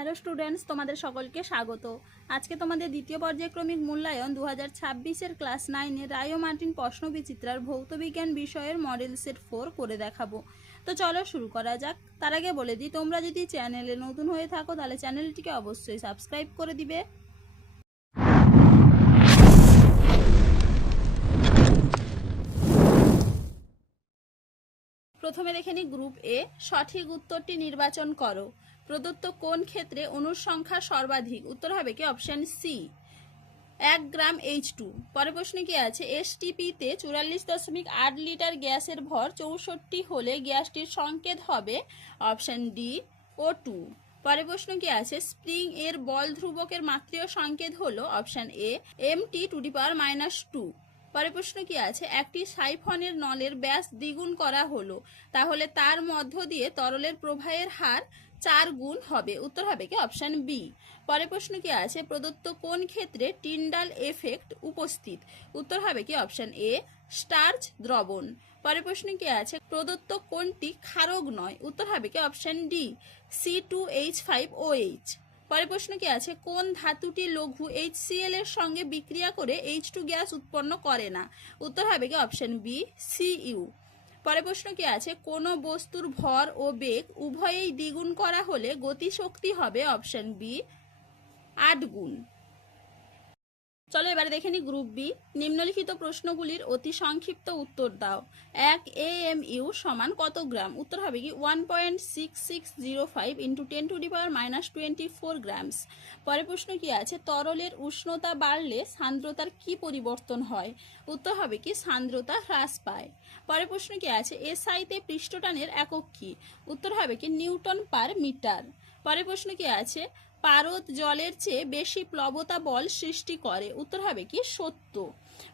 Hello students, তোমাদের সকলকে স্বাগত। আজকে তোমাদের দ্বিতীয় পর্যায়ক্রমিক মূল্যায়ন 2026-এর ক্লাস 9-এর রায় ও মার্টিন প্রশ্নবিচিত্রার ভৌতবিজ্ঞান বিষয়ের মডেল সেট 4 করে দেখাবো। তো চলো শুরু করা যাক। তার আগে বলে দিই, তোমরা যদি চ্যানেলে নতুন হয়ে থাকো তাহলে চ্যানেলটিকে অবশ্যই সাবস্ক্রাইব করে দিবে। প্রথমে দেখে নিই গ্রুপ এ। সঠিক উত্তরটি নির্বাচন করো। প্রদত্ত কোন ক্ষেত্রে অণুর সংখ্যা সর্বাধিক? উত্তর হবে কি অপশন সি, 1 গ্রাম H2। পরের প্রশ্নে কি আছে? এসটিপিতে 44.8 লিটার গ্যাসের ভর 64 হলে গ্যাসটির সংকেত হবে অপশন ডি O2। পরের প্রশ্ন কি আছে? স্প্রিং এর বল ধ্রুবকের মাত্রীয় সংকেত হলো অপশন এ mt⁻²। পরের প্রশ্ন কি আছে? একটি সাইফনের নলের ব্যাস দ্বিগুণ করা হলো, তাহলে তার মধ্য দিয়ে তরলের প্রবাহের হার 4 গুণ হবে। উত্তর হবে কি অপশন বি। পরের প্রশ্ন কি আছে? প্রদত্ত কোন ক্ষেত্রে টিন্ডাল এফেক্ট উপস্থিত? উত্তর হবে কি অপশন এ স্টার্চ দ্রবণ। পরের প্রশ্ন কি আছে? প্রদত্ত কোনটি ক্ষারক নয়? উত্তর হবে কি অপশন ডি C2H5OH। পরের প্রশ্ন কি আছে? কোন ধাতুটি লঘু HCl এর সঙ্গে বিক্রিয়া করে H2 গ্যাস উৎপন্ন করে না? উত্তর হবে কি অপশন বি Cu। পরের প্রশ্ন কি আছে? কোন বস্তুর ভর ও বেগ উভয়েই দ্বিগুণ করা হলে গতিশক্তি হবে অপশন বি 8 গুণ। চলো এবারে দেখে নি গ্রুপ বি। নিম্নলিখিত প্রশ্নগুলির অতি সংক্ষিপ্ত উত্তর দাও। 1 AMU সমান কত গ্রাম? উত্তর হবে কি 1.6605 × 10⁻⁻24 গ্রামস। পরের প্রশ্ন কি আছে? তরলের উষ্ণতা বাড়লে সান্দ্রতার কি পরিবর্তন হয়? উত্তর হবে কি সান্দ্রতা হ্রাস পায়। পরের প্রশ্ন কি আছে? এসআইতে পৃষ্ঠটানের একক কি? উত্তর হবে কি নিউটন পার মিটার। পরের প্রশ্ন কি আছে? পারদ জলের চেয়ে বেশি প্লবতা বল সৃষ্টি করে। উত্তর হবে কি সত্য।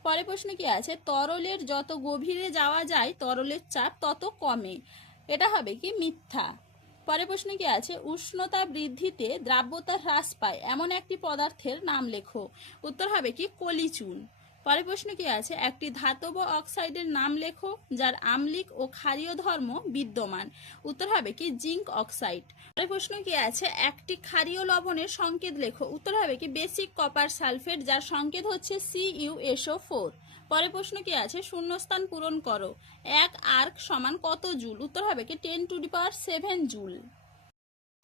পরের প্রশ্ন কি আছে? তরলের যত গভীরে যাওয়া যায় তরলের চাপ তত কমে। এটা হবে কি মিথ্যা। পরের প্রশ্ন কি আছে? উষ্ণতা বৃদ্ধিতে দ্রাব্যতা হ্রাস পায় এমন একটি পদার্থের নাম লেখো। উত্তর হবে কি কলিচুন। পরের প্রশ্ন কি আছে? একটি ধাতব অক্সাইডের নাম লেখো যার আম্লিক ও ক্ষারীয় ধর্ম বিদ্যমান। উত্তর হবে কি জিঙ্ক অক্সাইড। পরের প্রশ্ন কি আছে? একটি ক্ষারীয় লবণের সংকেত লেখো। উত্তর হবে কি বেসিক কপার সালফেট, যার সংকেত হচ্ছে CuSO4। পরের প্রশ্ন কি আছে? শূন্যস্থান পূরণ করো। 1 আর্ক সমান কত জুল? উত্তর হবে কি 10⁻7 জুল।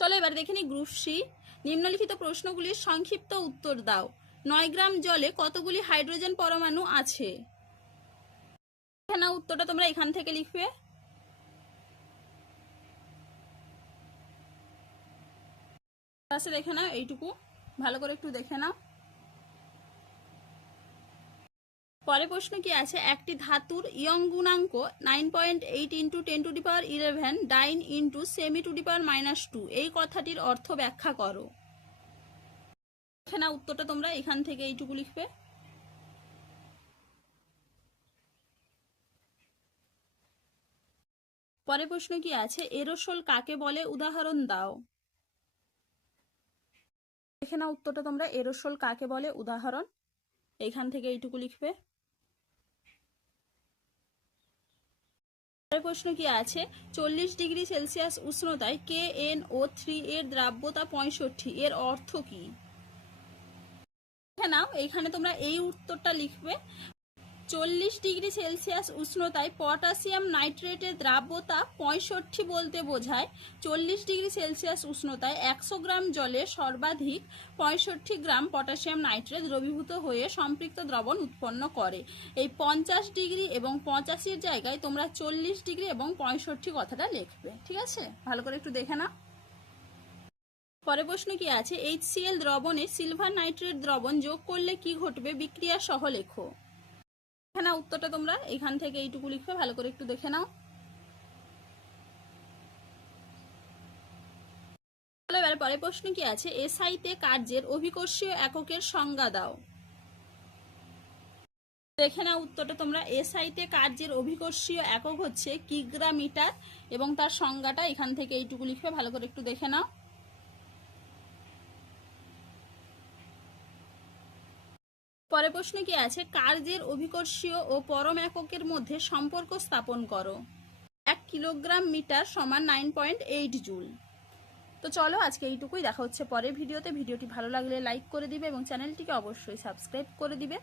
চলো এবার দেখে নি গ্রুপ সি। নিম্নলিখিত প্রশ্নগুলির সংক্ষিপ্ত উত্তর দাও। 9 গ্রাম জলে কতগুলি হাইড্রোজেন পরমাণু আছে? উত্তরটা তোমরা এখান থেকে লিখবে। দেখে নাও, এইটুকু ভালো করে একটু দেখে নাও। পরের প্রশ্ন কি আছে? একটি ধাতুর ইয়ং গুণাঙ্ক 9.8 × 10⁻11 ডাইন ইন্টু সেমি⁻²। এই কথাটির অর্থ ব্যাখ্যা করো। উত্তরটা তোমরা এখান থেকে এইটুকু লিখবে। পরের প্রশ্ন কি আছে? এরোসোল কাকে বলে? উদাহরণ দাও। দেখে নাও উত্তরটা তোমরা, এরোসোল কাকে বলে উদাহরণ এইখান থেকে এইটুকু লিখবে। পরের প্রশ্ন কি আছে? 40 ডিগ্রি সেলসিয়াস উষ্ণতায় KNO3 এর দ্রাব্যতা 65, এর অর্থ কি? নাও এইখানে তোমরা এই উত্তরটা লিখবে। 40 ডিগ্রি সেলসিয়াস উষ্ণতায় পটাশিয়াম নাইট্রেটের দ্রাব্যতা 65 বলতে বোঝায় 40 ডিগ্রি সেলসিয়াস উষ্ণতায় 100 গ্রাম জলে সর্বাধিক 65 গ্রাম পটাশিয়াম নাইট্রেট দ্রবীভূত হয়ে সম্পৃক্ত দ্রবণ উৎপন্ন করে। এই 50 ডিগ্রি এবং 85-র জায়গায় তোমরা 40 ডিগ্রি এবং 65 কথাটা লিখবে। ঠিক আছে, ভালো করে একটু দেখে নাও। পরের প্রশ্ন কি আছে? HCl দ্রবণে সিলভার নাইট্রেট দ্রবণ যোগ করলে কি ঘটবে? বিক্রিয়া সহ লেখো। দেখে নাও উত্তরটা তোমরা এখান থেকে এইটুকু লিখবে, ভালো করে একটু দেখে নাও। এবার পরের প্রশ্ন কি আছে? এসআইতে কার্যের অভিকর্ষীয় এককের সংজ্ঞা দাও। দেখে নাও উত্তরটা তোমরা। এসআইতে কার্যের অভিকর্ষীয় একক হচ্ছে কিগ্রা মিটার এবং তার সংজ্ঞাটা এখান থেকে এইটুকু লিখবে, ভালো করে একটু দেখে নাও। পরের প্রশ্ন কি আছে? কার্যের অভিকর্ষীয় ও পরম এককের মধ্যে সম্পর্ক স্থাপন করো। 1 কিলোগ্রাম মিটার সমান 9.8 জুল। তো চলো আজকে এইটুকুই, দেখা হচ্ছে পরের ভিডিওতে। ভিডিওটি ভালো লাগলে লাইক করে দিবে এবং চ্যানেলটিকে অবশ্যই সাবস্ক্রাইব করে দিবে।